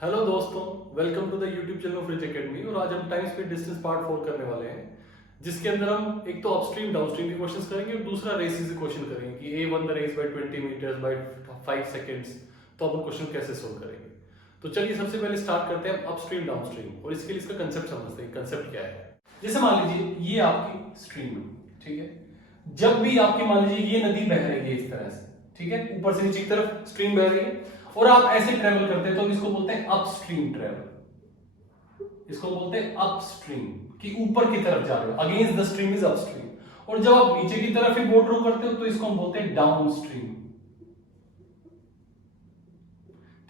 Hello दोस्तों, welcome to the YouTube channel Fridge Academy. और आज हम टाइम स्पीड डिस्टेंस पार्ट 4 करने वाले हैं, जिसके अंदर हम एक तो अपस्ट्रीम डाउनस्ट्रीम के क्वेश्चंस करेंगे और दूसरा रेसेस के क्वेश्चन करेंगे कि A won the race by 20 metres by 5 seconds. तो अपन क्वेश्चन कैसे सोल्व करेंगे। तो चलिए सबसे पहले स्टार्ट करते हैं अपस्ट्रीम डाउनस्ट्रीम, और इसके लिए इसका कंसेप्ट समझते हैं। कंसेप्ट क्या है, जैसे मान लीजिए ये आपकी स्ट्रीम, ठीक है। जब भी आपकी मान लीजिए ये नदी बह रही है इस तरह से, ठीक है, ऊपर से नीचे की तरफ स्ट्रीम बह रही है और आप ऐसे ट्रेवल करते हैं तो इसको बोलते हैं अपस्ट्रीम ट्रेवल। इसको बोलते हैं अपस्ट्रीम कि ऊपर की तरफ जा रहे हो, against the stream is upstream. और जब आप नीचे की तरफ ही बोट रो करते हो तो इसको हम बोलते हैं डाउनस्ट्रीम,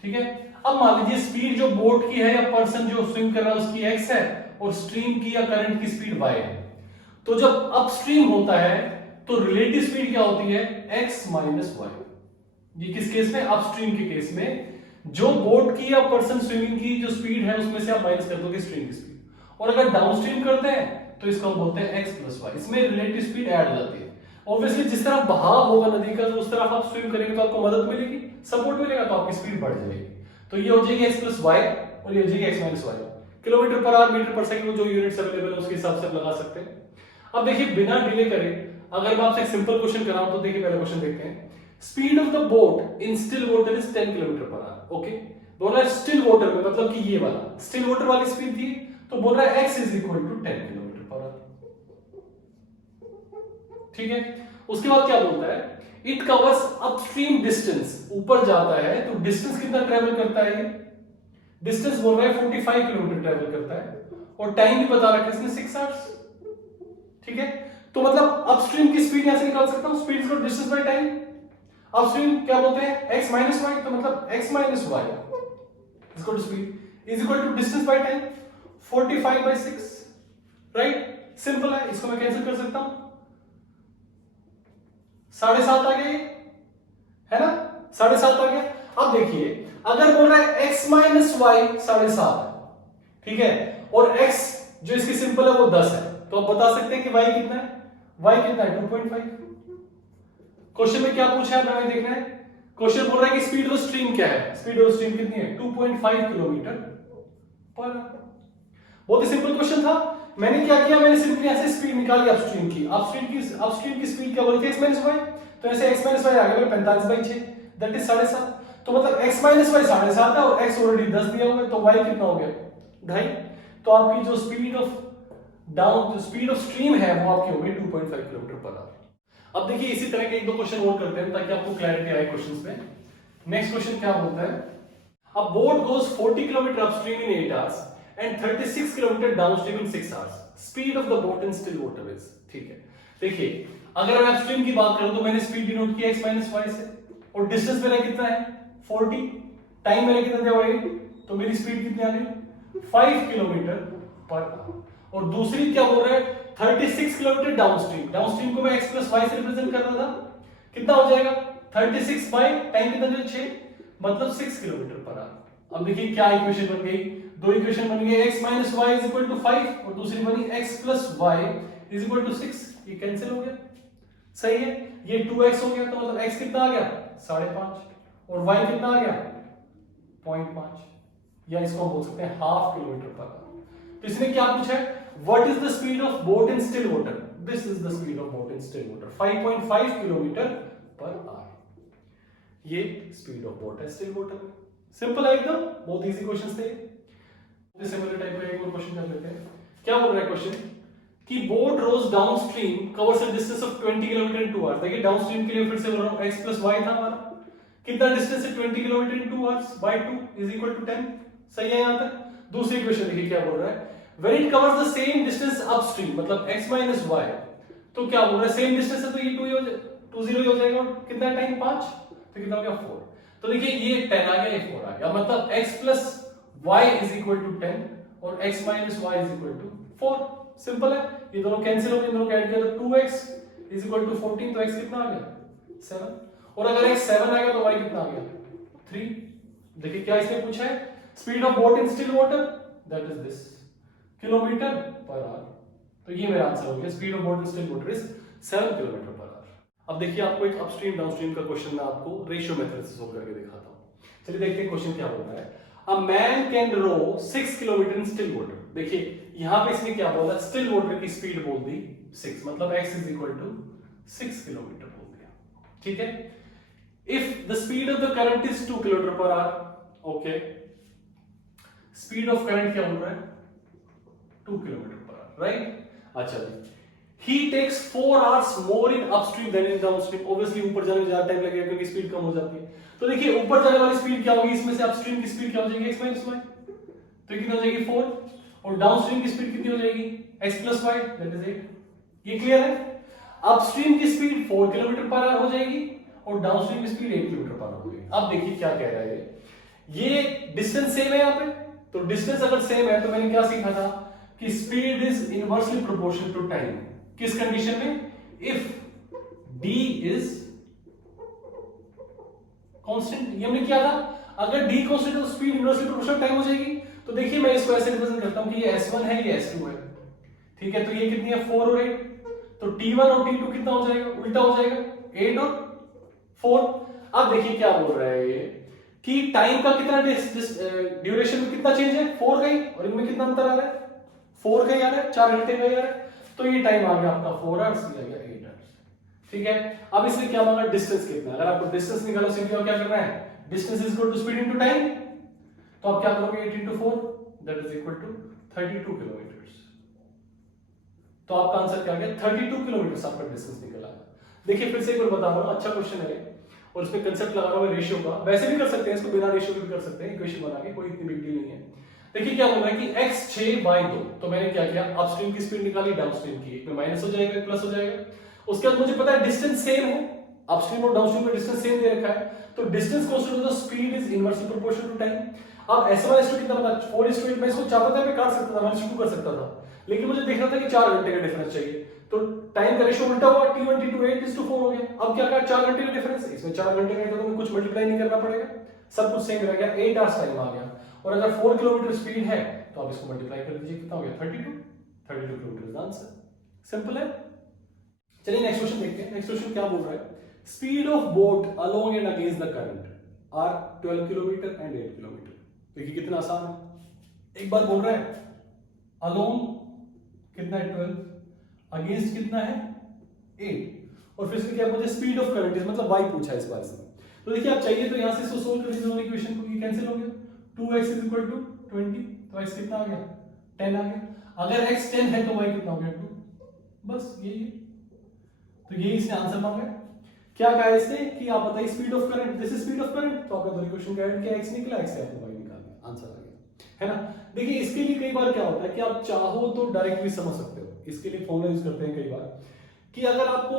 ठीक है। अब मान लीजिए स्पीड जो बोट की है या पर्सन जो स्विम कर रहा है उसकी x है और स्ट्रीम की या करंट की स्पीड y है। तो जब अपस्ट्रीम होता है तो रिलेटिव स्पीड क्या होती है, x माइनस वाई। ये किस केस में, अपस्ट्रीम के केस में। जो बोट की या पर्सन स्विमिंग की जो स्पीड है उसमें से आप माइनस कर दोगे स्ट्रीम की स्पीड। और अगर डाउनस्ट्रीम करते हैं तो इसको हम बोलते हैं x प्लस वाई। इसमें रिलेटिव स्पीड ऐड हो जाती है। ऑब्वियसली जिस तरफ बहाव होगा नदी का उस तरफ आप स्विम करेंगे तो आपको मदद मिलेगी, सपोर्ट मिलेगा, तो आपकी स्पीड बढ़ जाएगी। तो ये हो जाएगी x प्लस वाई और ये हो जाएगी x minus y. Kilometre per hour, metre per second, जो यूनिट्स अवेलेबल है उसके हिसाब से आप लगा सकते हैं। अब देखिए बिना डिले करे अगर मैं आपसे एक सिंपल क्वेश्चन कराऊं तो देखिए पहला क्वेश्चन देखते हैं। Speed of the boat in still water is 10 kilometre per hour. Okay, बोल रहा है स्टिल वाटर में, मतलब कि ये वाला स्टिल वाटर वाली स्पीड थी, तो बोल रहा है x is equal to 10 kilometre per hour, ठीक है। उसके बाद क्या बोलता है, इट कवर्स अपस्ट्रीम डिस्टेंस, ऊपर जाता है तो डिस्टेंस कितना ट्रेवल करता है, ये डिस्टेंस बोल रहा है 45 किलोमीटर ट्रेवल करता है, और टाइम भी बता रखा है इसने 6 आवर्स, ठीक है। तो मतलब अपस्ट्रीम की स्पीड यहां से निकाल सकता हूं, speed is equal distance by time. Upstream क्या बोलते हैं, x माइनस वाई, तो मतलब x minus y is equal to speed is equal to distance by time 45 by 6, right. Simple है, इसको मैं कैंसिल कर सकता हूं, 7.5 आ गया, है ना, 7.5 आ गया। अब देखिए अगर बोल रहा है x माइनस वाई 7.5, ठीक है, और x जो इसकी सिंपल है वो 10 है, तो आप बता सकते हैं कि y कितना है, y कितना है 2.5। क्वेश्चन में क्या पूछा है हमें देखना है। क्वेश्चन बोल रहा है कि स्पीड ऑफ स्ट्रीम क्या है, स्पीड ऑफ स्ट्रीम कितनी है 2.5 किलोमीटर पर। बहुत ही सिंपल क्वेश्चन था। मैंने क्या किया, मैंने सिंपली ऐसे स्पीड निकाली अपस्ट्रीम की। अपस्ट्रीम की स्पीड क्या बोलते हैं, x माइनस वाई, तो ऐसे x माइनस वाई आ गया 45 बाई 6, दैट इज 7.5। तो मतलब x माइनस वाई 7.5 है और x ऑलरेडी 10 दिया हुआ है, तो y कितना हो गया 2.5। तो आपकी जो स्पीड ऑफ स्ट्रीम है वो आपकी हो गई 2.5 किलोमीटर पर आवर। अब देखिए इसी तरह के एक दो क्वेश्चन और करते हैं ताकि आपको क्लैरिटी आए क्वेश्चंस में। नेक्स्ट क्वेश्चन क्या बोलता है, अ boat goes 40 kilometre upstream in 8 hours and 36 kilometre downstream in 6 hours. Speed of the boat in still water is, ठीक है। देखिए अगर मैं अपस्ट्रीम की बात करूं तो मैंने स्पीड डिनोट किया x माइनस वाई से, और डिस्टेंस मेरा कितना है 40, टाइम मेरा कितना दिया हुआ है, तो मेरी स्पीड कितनी आ गई 5 किलोमीटर पर आवर। और दूसरी क्या बोल रहा है 36 किलोमीटर डाउनस्ट्रीम, डाउनस्ट्रीम को मैं x प्लस वाई से रिप्रेजेंट कर रहा था, कितना हो जाएगा 36 बाई टाइम कितना दिया 6, मतलब 6 किलोमीटर पर आवर। अब देखिए क्या इक्वेशन बन गई, दो इक्वेशन बन गई, x minus y is equal to 5 और दूसरी बनी x plus y is equal to 6। ये कैंसिल हो गया, सही है। ये 2x हो गया, तो मतलब x कितना आ गया 5.5 और y कितना आ गया 0.5, या इसको हम बोल सकते हैं हाफ किलोमीटर पर आवर। तो इसने क्या पूछा है, what is the speed of boat in still water, this is the speed of boat in still water 5.5 kilometre per our. ये स्पीड ऑफ बोट है स्टिल वाटर में। सिंपल है एकदम, बहुत इजी क्वेश्चंस थे। सिमिलर टाइप का एक और क्वेश्चन कर लेते हैं। क्या बोल रहा है क्वेश्चन कि boat rows downstream covers a distance of 20 kilometre in 2 hours. देखिए डाउनस्ट्रीम के लिए फिर से बोल रहा हूं x प्लस y था हमारा, कितना डिस्टेंस है 20 kilometre in 2 hours by 2 is equal to 10। सही है यहां तक। दूसरी इक्वेशन देखिए क्या बोल रहा है, when it covers the same distance upstream, मतलब x minus y, तो क्या बोल रहा है सेम डिस्टेंस है तो ये 2 0 हो जाएगा, और कितना टाइम 5, तो कितना हो गया 4। तो देखिए ये 10 आ गया, ये 4 आ गया, मतलब x plus y is equal to 10 और x minus y is equal to 4। Simple है, ये दोनों कैंसिल हो गए, दोनों को ऐड किया तो 2x is equal to 14, तो x कितना आ गया 7, और अगर x 7 आएगा तो y कितना आ गया 3। देखिए क्या इसने पूछा है, speed of boat in still water, that is this kilometre per our. तो ये मेरा आंसर हो गया, speed of boat in still water is 7 kilometre per our. अब देखिए आपको एक अपस्ट्रीम डाउनस्ट्रीम का क्वेश्चन मैं आपको रेशियो मेथड से सोल्व करके दिखाता हूं। चलिए देखते हैं क्वेश्चन क्या होता है। A man can row 6 kilometre in still water. देखिए यहां पे इसने क्या बोला, स्टिल वाटर की स्पीड बोल दी 6, मतलब x is equal to 6 kilometre बोल दिया, ठीक है। If the speed of the current is 2 kilometre per hour, okay, speed of current क्या बोल रहा है 2 किलोमीटर पर आवर, राइट। अच्छा जी, he takes 4 hours more in upstream than in downstream। obviously ऊपर जाने में ज्यादा टाइम लगेगा क्योंकि स्पीड कम हो जाती है। तो देखिए ऊपर जाने वाली स्पीड क्या होगी, इसमें से अपस्ट्रीम की स्पीड क्या हो जाएगी x minus y, तो कितनी हो जाएगी 4, और डाउनस्ट्रीम की स्पीड कितनी हो जाएगी x plus y, that is 8। ये क्लियर है। अपस्ट्रीम की स्पीड 4 किलोमीटर पर आवर हो जाएगी और डाउनस्ट्रीम की स्पीड 8 किलोमीटर पर आवर हो जाएगी। अब देखिए क्या कह रहा है, ये डिस्टेंस सेम है यहाँ पे, तो डिस्टेंस अगर सेम है तो मैंने क्या सीखा था कि speed is inversely proportional to time. किस कंडीशन में, इफ d इज कांस्टेंट। ये हमने किया था, अगर d कांस्टेंट है तो स्पीड इनवर्सली प्रोपोर्शनल टाइम हो जाएगी। तो देखिए मैं इसको ऐसे रिप्रेजेंट करता हूं कि ये s1 है, ये s2 है, ठीक है। तो ये कितनी है 4 और 8, तो t1 और t2 कितना हो जाएगा, उल्टा हो जाएगा 8 और 4। अब देखिए क्या बोल रहा है ये कि टाइम का कितना ड्यूरेशन में कितना चेंज है, 4 का ही, और इनमें कितना अंतर आ रहा है 4 का ही आ रहा है, 4 घंटे का ही आ रहा है। तो ये टाइम आ गया आपका 4 आवर्स, ये आ गया 8 आवर्स, ठीक है। अब इसने क्या मांगा, डिस्टेंस कितना। अगर आपको डिस्टेंस निकालो सिंपली और क्या करना है, distance is equal to speed into time, तो आप क्या करोगे 8 into 4 that is equal to 32 kilometre. तो आपका आंसर क्या आ गया 32 किलोमीटर आपका डिस्टेंस निकल आया। देखिए फिर से एक बार बता रहा हूं, अच्छा क्वेश्चन है और इसमें कंसेप्ट लगा रहा हूं रेशियो का। वैसे भी कर सकते हैं इसको, बिना रेशियो के भी कर सकते हैं, इक्वेशन बना के, कोई इतनी बिग डील नहीं है। देखिए क्या बोल रहा है कि x 6 y 2, तो मैंने क्या किया, अपस्ट्रीम की स्पीड निकाली, डाउनस्ट्रीम की, एक में माइनस हो जाएगा, एक प्लस हो जाएगा। उसके बाद मुझे पता है डिस्टेंस सेम है, अपस्ट्रीम और डाउनस्ट्रीम में डिस्टेंस सेम दे रखा है, तो डिस्टेंस कांस्टेंट हो तो speed is inversely proportional to time. अब s1 s2 कितना पता, 4:8, मैं इसको चाहता था मैं काट सकता था, -2 कर सकता था, लेकिन मुझे देखना था कि 4 घंटे का डिफरेंस चाहिए, तो टाइम का रेशियो उल्टा हुआ, t1 t2 8:4 हो गया। अब क्या कहा, 4 घंटे का डिफरेंस, इसमें 4 घंटे का है तो कुछ मल्टीप्लाई नहीं करना पड़ेगा, सब कुछ सेम रह गया, 8 आवर्स टाइम आ गया। और अगर 4 किलोमीटर स्पीड है तो आप इसको मल्टीप्लाई कर दीजिए, कितना हो गया 32 किलोमीटर इज आंसर। सिंपल है। चलिए नेक्स्ट क्वेश्चन देखते हैं। नेक्स्ट क्वेश्चन क्या बोल रहा है, speed of boat along and against the current are 12 kilometre and 8 kilometre. देखिए कितना आसान है, एक बार बोल रहा है अलोंग कितना है 12, अगेंस्ट कितना है 8, और फिर इसमें क्या मुझे स्पीड ऑफ करंट इज मतलब y पूछा है इस बार से। तो देखिए आप चाहिए तो यहां से इसको सोल्व कर दीजिए इक्वेशन को, ये कैंसिल हो गया, 2x इज इक्वल टू 20, तो x कितना आ गया 10 आ गया। अगर x 10 है तो y कितना हो गया 2, बस यही है। तो यही इसने आंसर मांगा है। क्या कहा है इसने कि आप बताइए speed of current, this is speed of current, तो आपका दोनों क्वेश्चन का ऐड किया, x निकला, x से आपने y निकाल दिया, आंसर आ गया, है ना। देखिए इसके लिए कई बार क्या होता है कि आप चाहो तो डायरेक्ट भी समझ सकते हो, इसके लिए फॉर्मूला यूज करते हैं कई बार कि अगर आपको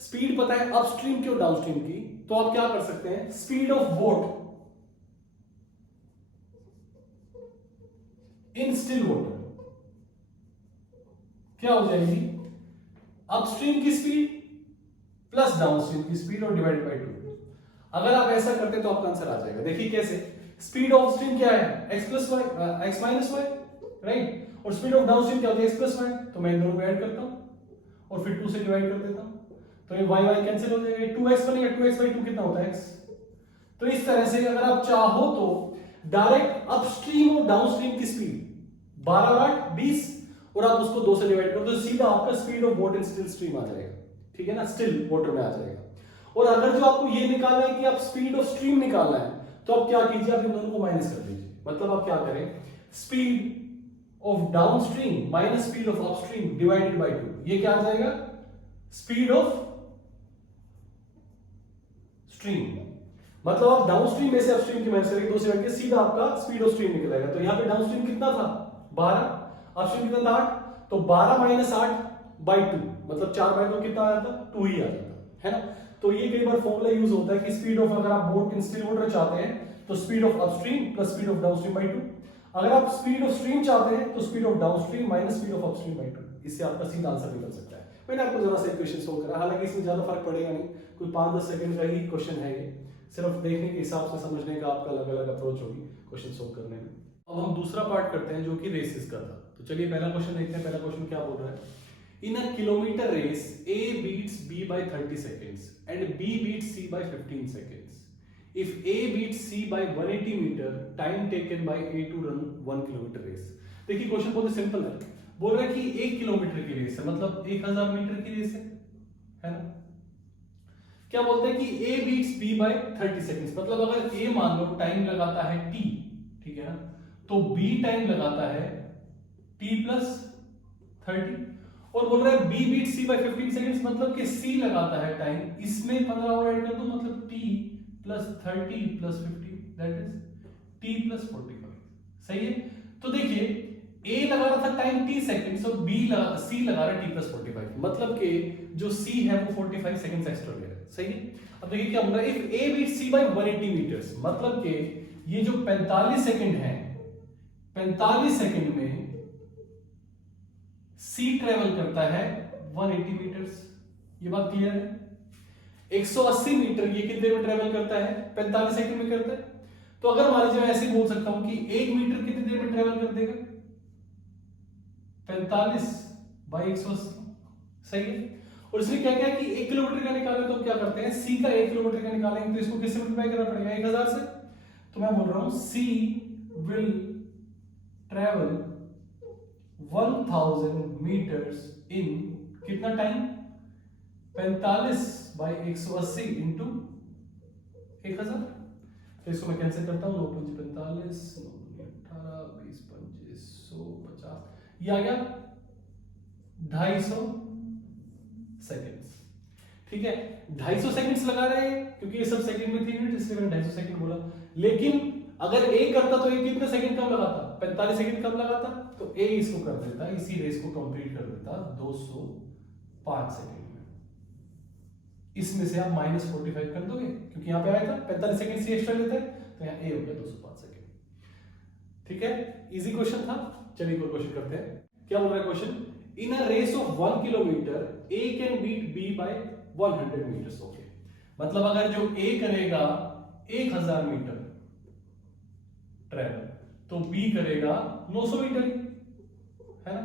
स्पीड पता है अपस्ट्रीम की और डाउनस्ट्रीम की, तो आप क्या कर सकते हैं, speed of boat in still water क्या हो जाएगी, अपस्ट्रीम की स्पीड प्लस डाउनस्ट्रीम की स्पीड और डिवाइडेड बाय 2। अगर आप ऐसा करते तो आपका आंसर आ जाएगा। देखिए कैसे, स्पीड ऑफ स्ट्रीम क्या है x plus y, x minus y, right, और स्पीड ऑफ डाउनस्ट्रीम क्या होती है x प्लस y, तो मैं इन दोनों को ऐड करता हूं और फिर 2 से डिवाइड कर देता हूं, तो ये y कैंसिल हो जाएगा, 2x बनेगा, 2x बाय 2 कितना होता है x। तो इस तरह से अगर आप चाहो तो डायरेक्ट अपस्ट्रीम और डाउनस्ट्रीम की स्पीड 12 8 20 और आप उसको 2 से डिवाइड कर दो, सीधा आपका speed of boat in still stream आ जाएगा, ठीक है ना, स्टिल वाटर में आ जाएगा। और अगर जो आपको ये निकालना है कि आप स्पीड ऑफ स्ट्रीम निकालना है, तो आप क्या कीजिए, आप इन दोनों को माइनस कर दीजिए। मतलब आप क्या करें, speed of downstream minus speed of upstream divided by 2, ये क्या आ जाएगा, स्पीड ऑफ स्ट्रीम। मतलब आप डाउनस्ट्रीम में से अपस्ट्रीम की माइनस करके 2 से डिवाइड करके सीधा आपका स्पीड ऑफ स्ट्रीम निकल आएगा। तो यहां पे डाउनस्ट्रीम कितना था 12, अपस्ट्रीम कितना था 8, तो 12 माइनस 8 बाय 2, मतलब 4 बाय 2 कितना आ जाता, 2 ही आ जाता, है ना। तो ये कई बार फॉर्मूला यूज होता है कि स्पीड ऑफ, अगर आप बोट इन स्टिल वाटर चाहते हैं तो speed of upstream plus speed of downstream by 2, अगर आप स्पीड ऑफ स्ट्रीम चाहते हैं तो speed of downstream minus speed of upstream by 2, इससे आपका सीधा आंसर निकल सकता है। मैंने आपको जरा सा इक्वेशन सोल्व करा, हालांकि इसमें ज्यादा फर्क पड़ेगा नहीं, कोई 5-10 सेकंड का ही क्वेश्चन है ये, सिर्फ देखने के हिसाब से समझने का आपका अलग अलग अप्रोच होगी क्वेश्चन सोल्व करने में। अब हम दूसरा पार्ट करते हैं जो कि रेसेस का था। तो चलिए पहला क्वेश्चन देखते हैं। पहला क्वेश्चन क्या बोल रहा है, in a kilometre race A beats B by 30 seconds and B beats C by 15 seconds. If A beat C by 180 metre, time taken by A to run 1 kilometre race. देखिए question बहुत simple है, बोल रहा है कि 1 kilometre की race है, मतलब 1000 मीटर की रेस है ना। क्या बोलते हैं कि A beats B by 30 seconds, मतलब अगर ए मान लो टाइम लगाता है टी, ठीक है ना, तो बी टाइम लगाता है टी प्लस 30, और बोल रहा है B beat C bye 15 seconds, मतलब कि सी लगाता है टाइम, इसमें 15 और ऐड कर दो, मतलब T plus 30 plus 50 that is T plus 45। सही है। तो देखिए ए लगा रहा था टाइम टी सेकंड्स और सी लगा रहा है टी प्लस 45, मतलब कि जो सी है वो 45 सेकंड्स एक्स्ट्रा ले रहा है। सही है। अब देखिए क्या बोल रहा है, if A beat C by 180 metres, मतलब कि ये जो 45 सेकंड है, 45 सेकंड में सी ट्रेवल करता है 180 मीटर्स। ये बात क्लियर है। 180 मीटर ये कितने में ट्रेवल करता है, 45 सेकंड में करता है। तो अगर मान लीजिए मैं ऐसे बोल सकता हूं कि 1 मीटर कितनी देर में ट्रेवल कर देगा, 45 बाई 180। सही है। और इसलिए क्या क्या है कि 1 किलोमीटर का निकाले तो क्या करते हैं, सी का 1 किलोमीटर का निकालेंगे तो इसको किससे मल्टीप्लाई करना पड़ेगा, 1000 से। तो मैं बोल रहा हूं सी विल ट्रेवल 1000 मीटर्स इन कितना टाइम, 45 बाई 180 इंटू 1000। तो इसको मैं कैंसिल करता हूं, 9 5 45, 9 18 20 25 100 50, ये आ गया 250 सेकंड्स। ठीक है, 250 सेकंड्स लगा रहे हैं क्योंकि ये सब सेकंड में 3 मिनट, इसलिए मैंने 250 सेकंड बोला। लेकिन अगर ए करता तो ये कितने सेकंड कम लगाता, 45 सेकंड कम लगाता, तो ए इसको कर देता, इसी रेस को कंप्लीट कर देता 205 सेकंड में। इसमें से आप माइनस 45 कर दोगे क्योंकि यहां पे आया था 45 सेकंड से एक्स्ट्रा लेते हैं, तो यहां ए हो गया 205 सेकंड। ठीक है, इजी क्वेश्चन था। चलिए कोई क्वेश्चन करते हैं। क्या बोल रहा है question, in a race of 1 kilometre A can beat B by 100 metres. Okay, मतलब अगर जो ए करेगा 1000 मीटर ट्रेवल, तो बी करेगा 900 मीटर, है ना।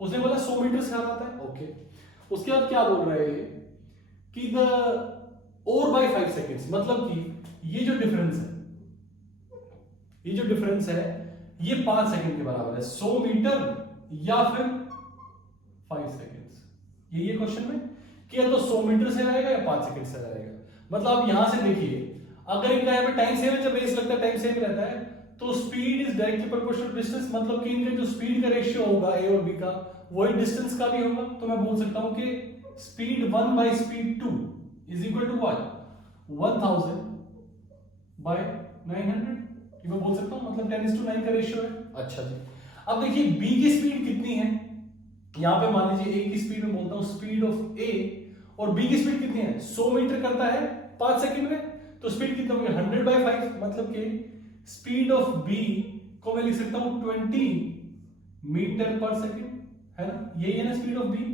उसने बोला 100 मीटर से हराता है। ओके, उसके बाद क्या बोल रहा है कि द और बाय 5 सेकंड्स, मतलब कि ये जो डिफरेंस है, ये जो डिफरेंस है ये 5 सेकंड के बराबर है, 100 मीटर या फिर 5 सेकंड्स। ये क्वेश्चन में कि या तो 100 मीटर से रहेगा या 5 सेकंड से रहेगा। मतलब आप यहां से देखिए, अगर इनका यहाँ पे टाइम सेम है, जब रेस लगता है टाइम सेम रहता है, तो speed is directly proportional to distance, मतलब कि इनका जो स्पीड का रेशियो होगा ए और बी का, वही डिस्टेंस का भी होगा। तो मैं बोल सकता हूं कि speed 1 by speed 2 is equal to what, 1000 by 900। ये मैं बोल सकता हूं, मतलब 10:9 का रेशियो है। अच्छा जी, अब देखिए बी की स्पीड कितनी है, यहां पे मान लीजिए ए की स्पीड में बोलता हूं स्पीड ऑफ ए, और बी की स्पीड कितनी है, 100 मीटर करता है 5 सेकंड में, तो स्पीड कितना होगी 100 बाय 5, मतलब कि स्पीड ऑफ बी को मैं लिख सकता हूं 20 मीटर पर सेकंड, है ना। यही है ना speed of B,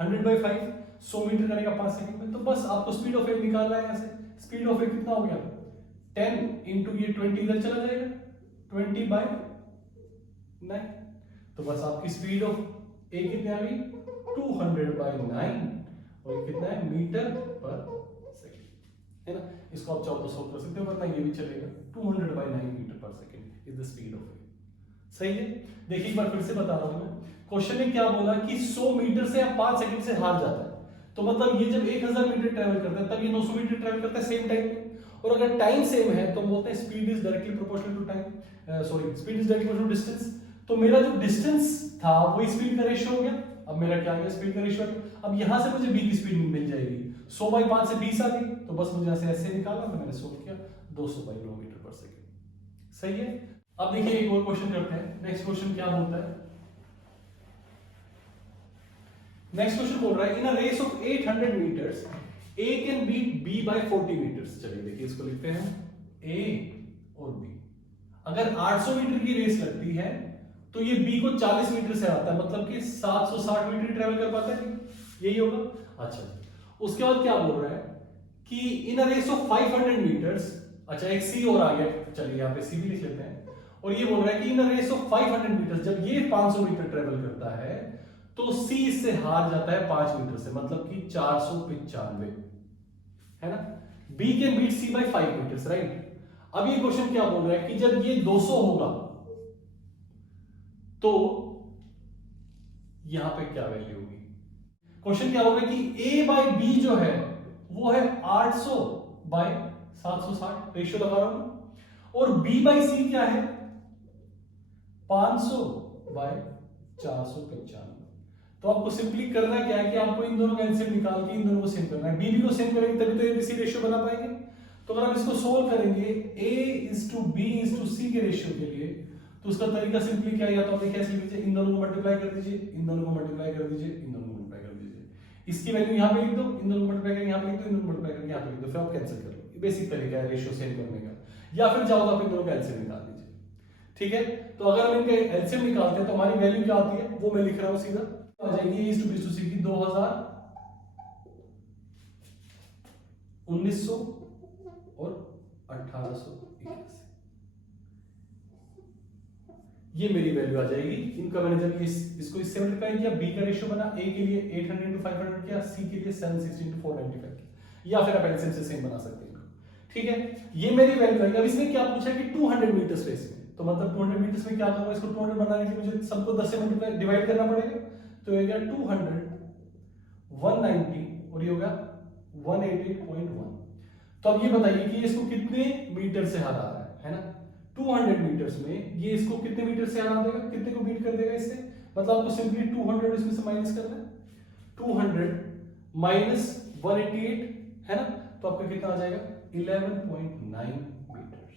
100 by 5, 100 metre करेगा 5 सेकंड में। तो बस आपको स्पीड ऑफ ए निकालना है। ऐसे स्पीड ऑफ ए कितना हो गया, 10 इंटू ये 20 इधर चला जाएगा, 20 बाय 9। तो बस आपकी स्पीड ऑफ ए कितनी आ गई, 200 बाय 9, और ये कितना है, मीटर पर सेकंड, है ना। इसको आप चाहो तो सॉल्व कर सकते हो, वरना ये भी चलेगा। 200 by 9 metre per second is the speed of A. सही है। देखिए एक बार फिर से बता रहा हूं मैं, क्वेश्चन ने क्या बोला कि 100 मीटर से या 5 सेकंड से हार जाता है, तो मतलब ये जब 1000 मीटर ट्रैवल करता है तब ये 900 मीटर ट्रैवल करता है सेम टाइम पे। और अगर टाइम सेम है तो हम बोलते हैं speed is directly proportional to time, sorry speed is directly proportional to distance. तो मेरा जो डिस्टेंस था वो स्पीड का रेशियो हो गया। अब मेरा क्या आ गया, स्पीड का रेशियो। अब यहां से मुझे बी की स्पीड मिल जाएगी, 100 बाई 5 से 20 आ गई, तो बस मुझे ऐसे निकालना, तो मैंने सोल्व किया 200 बाई 9 मीटर पर सेकंड। सही है। अब देखिए एक और क्वेश्चन करते हैं। नेक्स्ट क्वेश्चन क्या बोलता है, नेक्स्ट क्वेश्चन बोल रहा है in a race of 800 metres A can beat B by 40 metres. चलिए देखिए इसको लिखते हैं, ए और बी। अगर 800 मीटर की रेस लगती है तो ये बी को 40 मीटर से आता है, मतलब कि 760 मीटर ट्रेवल कर पाता है, यही होगा। अच्छा, उसके बाद क्या बोल रहा है कि इन अ रेस ऑफ 500 मीटर्स, अच्छा एक सी और आ गया, चलिए यहाँ पे सी भी लिख लेते हैं। और ये बोल रहा है कि इन अ रेस ऑफ 500 मीटर्स, जब ये 500 मीटर ट्रेवल करता है तो सी इससे हार जाता है 5 मीटर से, मतलब कि 495, है ना। B can beat C by 5 metres, right. अब ये क्वेश्चन क्या बोल रहा है कि जब ये 200 होगा तो यहां पे क्या वैल्यू होगी। क्वेश्चन क्या होगा कि A बाय B जो है वो है 800 बाय 760, रेशियो लगा रहा हूं, और B बाय C क्या है 500 बाय 495। तो आपको सिंपली करना क्या है कि आपको इन दोनों का एलसीएम निकाल के इन दोनों को सेम करना है। बी को सेम करेंगे तभी तो एबीसी रेशियो बना पाएंगे। तो अगर हम इसको सोल्व करेंगे A/B/C के रेशियो के लिए, तो उसका तरीका सिंपली क्या है, या तो आप कैसे लिख लीजिए, इन दोनों को मल्टीप्लाई कर दीजिए, इन दोनों को मल्टीप्लाई कर दीजिए, इन दोनों को मल्टीप्लाई कर दीजिए, इसकी वैल्यू यहां पे लिख दो, इन दोनों को मल्टीप्लाई करके यहां पे लिख दो, इन दोनों को मल्टीप्लाई करके यहां पे लिख दो, फिर आप कैंसिल कर लो। ये बेसिक तरीका है रेशियो सेम करने का। या फिर जाओ आप इन दोनों का एलसीएम निकाल लीजिए, ठीक है। तो अगर हम इनके एलसीएम निकालते हैं तो हमारी वैल्यू क्या आती है वो मैं लिख रहा हूं सीधा, आ जाएगी A/B/C की 2000, 1900 और 1881। ये मेरी वैल्यू आ जाएगी। इनका मैंने जब इसको इससे मल्टीप्लाई किया, B का रेशियो बना A के लिए 800 into 500 किया, C के लिए 760 into 495 किया, या फिर आप एलसीएम से सेम बना सकते हैं, ठीक है। ये मेरी वैल्यू है। अब इसने क्या पूछा कि 200 मीटर स्पेस में, तो मतलब 200 मीटर में क्या करूंगा, इसको 200 बनाने के लिए मुझे सबको 10 से मल्टीप्लाई डिवाइड करना पड़ेगा। तो ये हो गया 200, 190 और ये हो गया 188.1। तो अब ये बताइए कि इसको कितने मीटर से हरा रहा है ना। 200 मीटर्स में ये इसको कितने मीटर से हरा देगा, कितने को बीट कर देगा इससे, मतलब आपको सिंपली 200 इसमें से माइनस करना है। 200 माइनस 188 है ना, तो आपका कितना आ जाएगा 11.9 मीटर्स।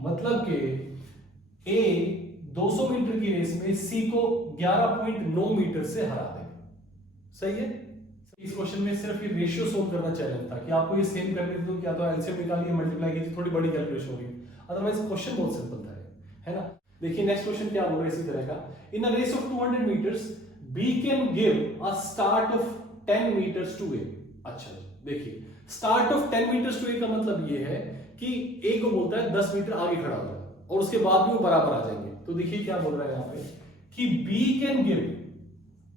मतलब कि A 200 मीटर की रेस में C को 11.9 मीटर से हरा देगा। सही है। इस क्वेश्चन में सिर्फ ये रेशियो सोल्व करना चैलेंज था कि आपको ये सेम करने दो, क्या तो एलसीएम निकालिए, मल्टीप्लाई कीजिए, थोड़ी बड़ी कैलकुलेशन होगी, अदरवाइज क्वेश्चन बहुत सिंपल था, है ना। देखिए नेक्स्ट क्वेश्चन क्या बोल रहा है इसी तरह का, in a race of 200 metres B can give a start of 10 metres to A। अच्छा देखिए, start of 10 metres to A का मतलब ये है कि A को बोलता है 10 मीटर आगे खड़ा हो जाए और उसके बाद भी वो बराबर आ जाएंगे। तो देखिए क्या बोल रहा है यहाँ पे कि B can give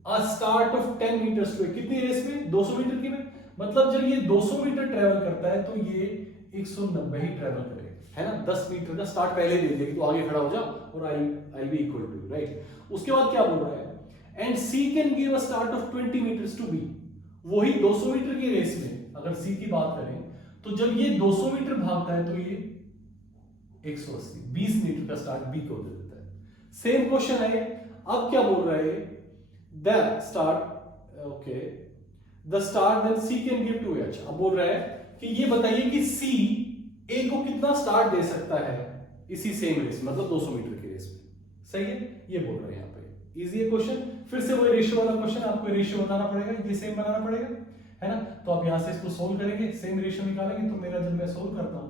a start of 10 metres to A, कितनी रेस में 200 मीटर की में, मतलब जब ये 200 मीटर ट्रेवल करता है तो ये 190 ही ट्रेवल करेगा, है ना। 10 मीटर का स्टार्ट पहले दे दिया कि तो आगे खड़ा हो जा और I B equal to, right. उसके बाद क्या बोल रहा है, and C can give a start of 20 metres to B। वही 200 मीटर की रेस में अगर C की बात करें तो जब ये 200 मीटर भागता है तो ये 180 20 मीटर का स्टार्ट B को दे देता है। सेम क्वेश्चन है। अब क्या बोल रहा है, the start okay the start then C can give to H। अब बोल रहा है कि ये बताइए कि C A को कितना स्टार्ट दे सकता है इसी सेम रेस, मतलब 200 मीटर की रेस में। सही है, ये बोल रहे हैं यहाँ पे। इजी है क्वेश्चन, फिर से वही रेशियो वाला क्वेश्चन, आपको रेशियो बताना पड़ेगा, ये सेम बनाना पड़ेगा, है ना। तो आप यहां से इसको सोल्व करेंगे, सेम रेशियो निकालेंगे। तो मेरा जब मैं सोल्व करता हूं,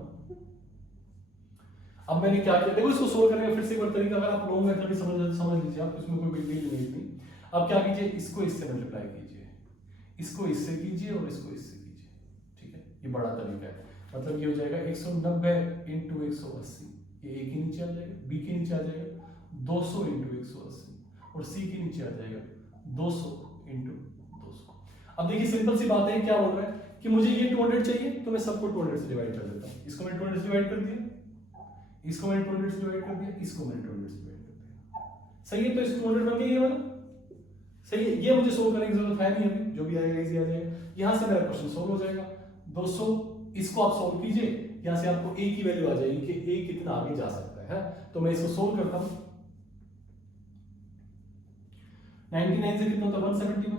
अब मैंने क्या किया, देखो इसको सोल्व करेंगे फिर से एक बार तरीका, अगर आप लॉन्ग मेथड समझ लीजिए आप, इसमें कोई बिग डील नहीं थी। अब क्या कीजिए, इसको इससे मल्टीप्लाई कीजिए, इसको इससे कीजिए और इसको इससे कीजिए, ठीक है। ये बड़ा तरीका है, मतलब ये हो जाएगा 190 इंटू 180, ये A के नीचे आ जाएगा, B के नीचे आ जाएगा 200 इंटू 180 और C के नीचे आ जाएगा 200 इंटू 200। अब देखिए सिंपल सी बात है, क्या बोल रहा है कि मुझे ये 200 चाहिए, तो मैं सबको 200 से डिवाइड कर देता हूं। इसको मैंने 200 से डिवाइड कर दिया, इसको मैंने 200 से डिवाइड कर दिया, इसको मैंने 200 से डिवाइड कर दिया। सही है, तो इस 200 बन गया ये वाला। सही है, ये मुझे सोल्व करने की जरूरत है नहीं, अभी जो भी आएगा इजी आ जाएगा। यहां से मेरा क्वेश्चन सोल्व हो जाएगा। 200 इसको आप सोल्व कीजिए, यहां से आपको A की वैल्यू आ जाएगी कि A कितना आगे जा सकता है। तो मैं इसको सोल्व करता हूं। 99 से कितना होता है 171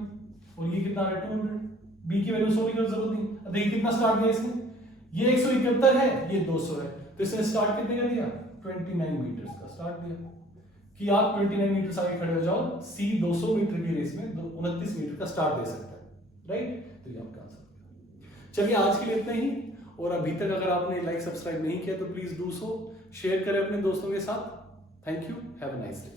और ये कितना आ रहा है 200। B की वैल्यू सोल्व करने की जरूरत नहीं। अब देखिए कितना स्टार्ट दिया इसने, ये 171 है, ये 200 है, तो इसने स्टार्ट कितने का दिया 29 मीटर्स का स्टार्ट दिया कि आप 29 मीटर आगे खड़े हो जाओ। C 200 मीटर की रेस में 29 मीटर का स्टार्ट दे सकता है, राइट। तो ये आपका आंसर। चलिए आज के लिए इतना ही, और अभी तक अगर आपने लाइक सब्सक्राइब नहीं किया तो प्लीज डू सो, शेयर करें अपने दोस्तों के साथ। Thank you, have a nice day.